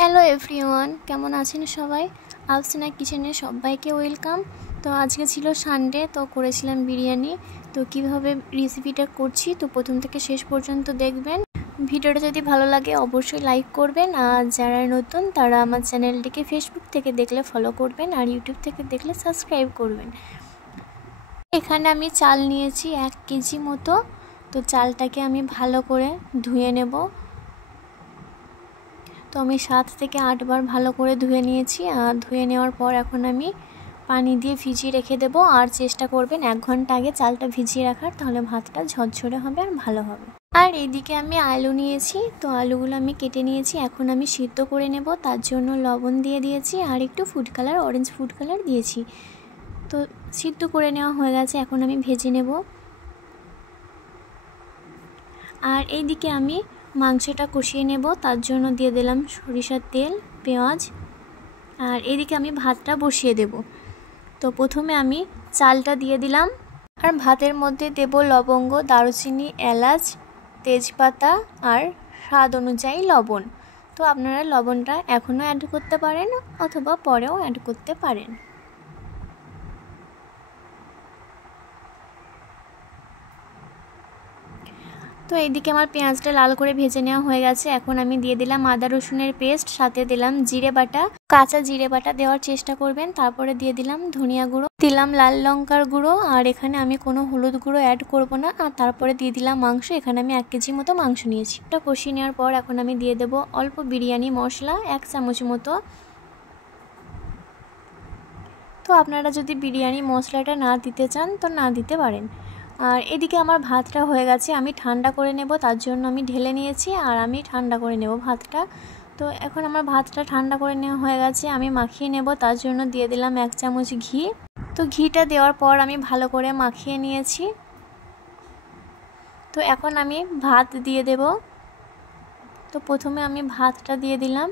Hello everyone, কেমন আছেন সবাই? আফসানা কিচেনে সবাইকে ওয়েলকাম। তো আজকে ছিল সানডে, তো করেছিলাম বিরিয়ানি। তো কিভাবে রেসিপিটা করছি তো প্রথম থেকে শেষ পর্যন্ত দেখবেন। ভিডিওটা যদি ভালো লাগে অবশ্যই লাইক করবেন, আর যারা নতুন তারা আমার চ্যানেলটিকে ফেসবুক থেকে দেখলে ফলো করবেন, আর ইউটিউব থেকে দেখলে সাবস্ক্রাইব করবেন। এখানে আমি চাল নিয়েছি 1 কেজি মতো। তো চালটাকে আমি ভালো করে ধুয়ে নেব। তো আমি 7 থেকে 8 বার ভালো করে ধুয়ে নিয়েছি। আর ধুয়ে নেওয়ার পর এখন আমি পানি দিয়ে ভিজিয়ে রেখে দেব। আর চেষ্টা করবেন 1 ঘন্টা আগে চালটা ভিজিয়ে রাখার, তাহলে ভাতটা ঝরঝরে হবে আর ভালো হবে। আর এইদিকে আমি আলু নিয়েছি, তো আলুগুলো আমি কেটে নিয়েছি। এখন আমি সিদ্ধ করে নেব, তার জন্য লবণ দিয়ে দিয়েছি আর একটু food colour, orange food colour দিয়েছি। তো সিদ্ধ করে নেওয়া হয়ে গেছে, এখন আমি ভেজে নেব। আর এইদিকে আমি মাংসটা কষিয়ে নেব, তার জন্য দিয়ে দিলাম সরিষার তেল, পেঁয়াজ। আর এদিকে আমি ভাতটা বসিয়ে দেব। তো প্রথমে আমি চালটা দিয়ে দিলাম, আর ভাতের মধ্যে দেব লবঙ্গ, দারুচিনি, এলাচ, তেজপাতা আর স্বাদ অনুযায়ী লবণ। তো আপনারা লবণটা এখনও অ্যাড করতে পারেন অথবা পরেও অ্যাড করতে পারেন। তো এইদিকে আমার পেঁয়াজটা লাল করে ভেজে নেওয়া হয়ে গেছে। এখন আমি দিয়ে দিলাম আদা রসুনের পেস্ট, সাথে দিলাম জিরে বাটা, কাঁচা জিরে বাটা দেওয়ার চেষ্টা করবেন। তারপরে দিয়ে দিলাম ধনিয়া গুঁড়ো, দিলাম লাল লঙ্কার গুঁড়ো, আর এখানে আমি কোনো হলুদ গুঁড়ো অ্যাড করব না। আর তারপরে দিয়ে দিলাম মাংস, এখানে আমি 1 কেজি মতো মাংস নিয়েছি। এটা কষিয়ে নেওয়ার পর এখন আমি দিয়ে দেব অল্প বিরিয়ানি মশলা, 1 চামচ মতো। তো আপনারা যদি বিরিয়ানি মশলাটা না দিতে চান তো না দিতে পারেন। আর এদিকে আমার ভাতটা হয়ে গেছে, আমি ঠান্ডা করে নেব, তার জন্য আমি ঢেলে নিয়েছি আর আমি ঠান্ডা করে নেব ভাতটা। তো এখন আমার ভাতটা ঠান্ডা করে নেওয়া হয়ে গেছে, আমি মাখিয়ে নেব, তার জন্য দিয়ে দিলাম 1 চামচ ঘি। তো ঘিটা দেওয়ার পর আমি ভালো করে মাখিয়ে নিয়েছি। তো এখন আমি ভাত দিয়ে দেব। তো প্রথমে আমি ভাতটা দিয়ে দিলাম।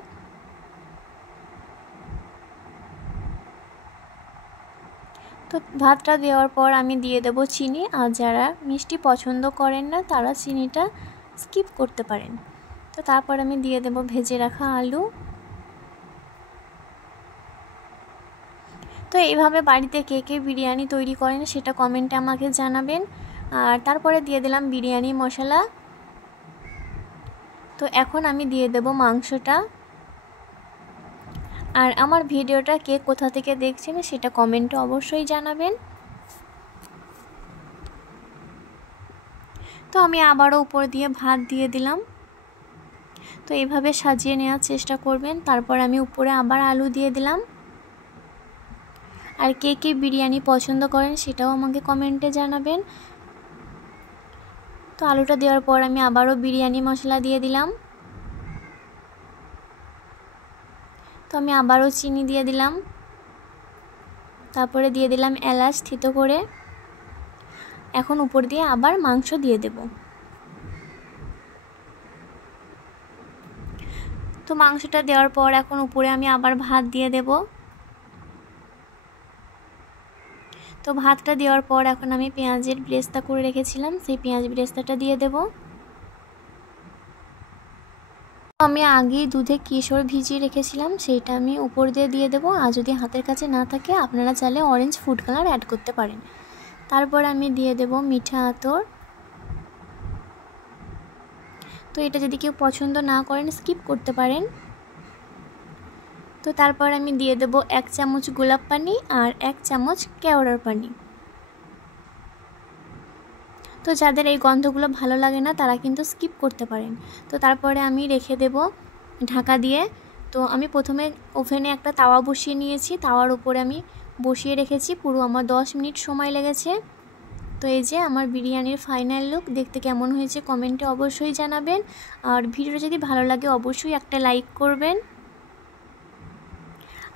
তো ভাতটা দেওয়ার পর আমি দিয়ে দেব চিনি, আর যারা মিষ্টি পছন্দ করেন না তারা চিনিটা স্কিপ করতে পারেন। তো তারপর আমি দিয়ে দেব ভেজে রাখা আলু। তো এইভাবে বাড়িতে কে কে বিরিয়ানি তৈরি করেন সেটা কমেন্টে আমাকে জানাবেন। আর তারপরে দিয়ে দিলাম বিরিয়ানি মশলা। তো এখন আমি দিয়ে দেব মাংসটা। আর আমার ভিডিওটা কে কোথা থেকে দেখছেন সেটা কমেন্টে অবশ্যই জানাবেন। তো আমি আবারও উপর দিয়ে ভাত দিয়ে দিলাম। তো এইভাবে সাজিয়ে নেওয়ার চেষ্টা করবেন। তারপর আমি উপরে আবার আলু দিয়ে দিলাম। আর কে কে বিরিয়ানি পছন্দ করেন সেটাও আমাকে কমেন্টে জানাবেন। তো আলুটা দেওয়ার পর আমি আবারও বিরিয়ানি মশলা দিয়ে দিলাম। তো আমি আবারও চিনি দিয়ে দিলাম। তারপরে দিয়ে দিলাম এলাচ থেতো করে। এখন উপর দিয়ে আবার মাংস দিয়ে দেব। তো মাংসটা দেওয়ার পর এখন উপরে আমি আবার ভাত দিয়ে দেব। তো ভাতটা দেওয়ার পর এখন আমি পেঁয়াজের ব্রেস্তা করে রেখেছিলাম, সেই পেঁয়াজ ব্রেস্তাটা দিয়ে দেব। আমি আগেই দুধে কেশর ভিজিয়ে রেখেছিলাম, সেইটা আমি উপর দিয়ে দেবো। আর যদি হাতের কাছে না থাকে আপনারা চাইলে অরেঞ্জ ফুড কালার অ্যাড করতে পারেন। তারপর আমি দিয়ে দেব মিঠা আতর। তো এটা যদি কেউ পছন্দ না করেন স্কিপ করতে পারেন। তো তারপর আমি দিয়ে দেব 1 চামচ গোলাপ পানি আর 1 চামচ কেওড়ার পানি। তো যাদের এই গন্ধগুলো ভালো লাগে না তারা কিন্তু স্কিপ করতে পারেন। তো তারপরে আমি রেখে দেব ঢাকা দিয়ে। তো আমি প্রথমে ওভেনে একটা তাওয়া বসিয়ে নিয়েছি, তাওয়ার উপরে আমি বসিয়ে রেখেছি, পুরো আমার 10 মিনিট সময় লেগেছে। তো এই যে আমার বিরিয়ানির ফাইনাল লুক, দেখতে কেমন হয়েছে কমেন্টে অবশ্যই জানাবেন। আর ভিডিওটা যদি ভালো লাগে অবশ্যই একটা লাইক করবেন।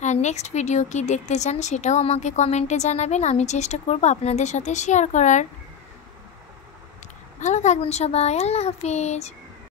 আর নেক্সট ভিডিও কি দেখতে চান সেটাও আমাকে কমেন্টে জানাবেন, আমি চেষ্টা করব আপনাদের সাথে শেয়ার করার। ভালো থাকবেন সবাই, আল্লাহ হাফিজ।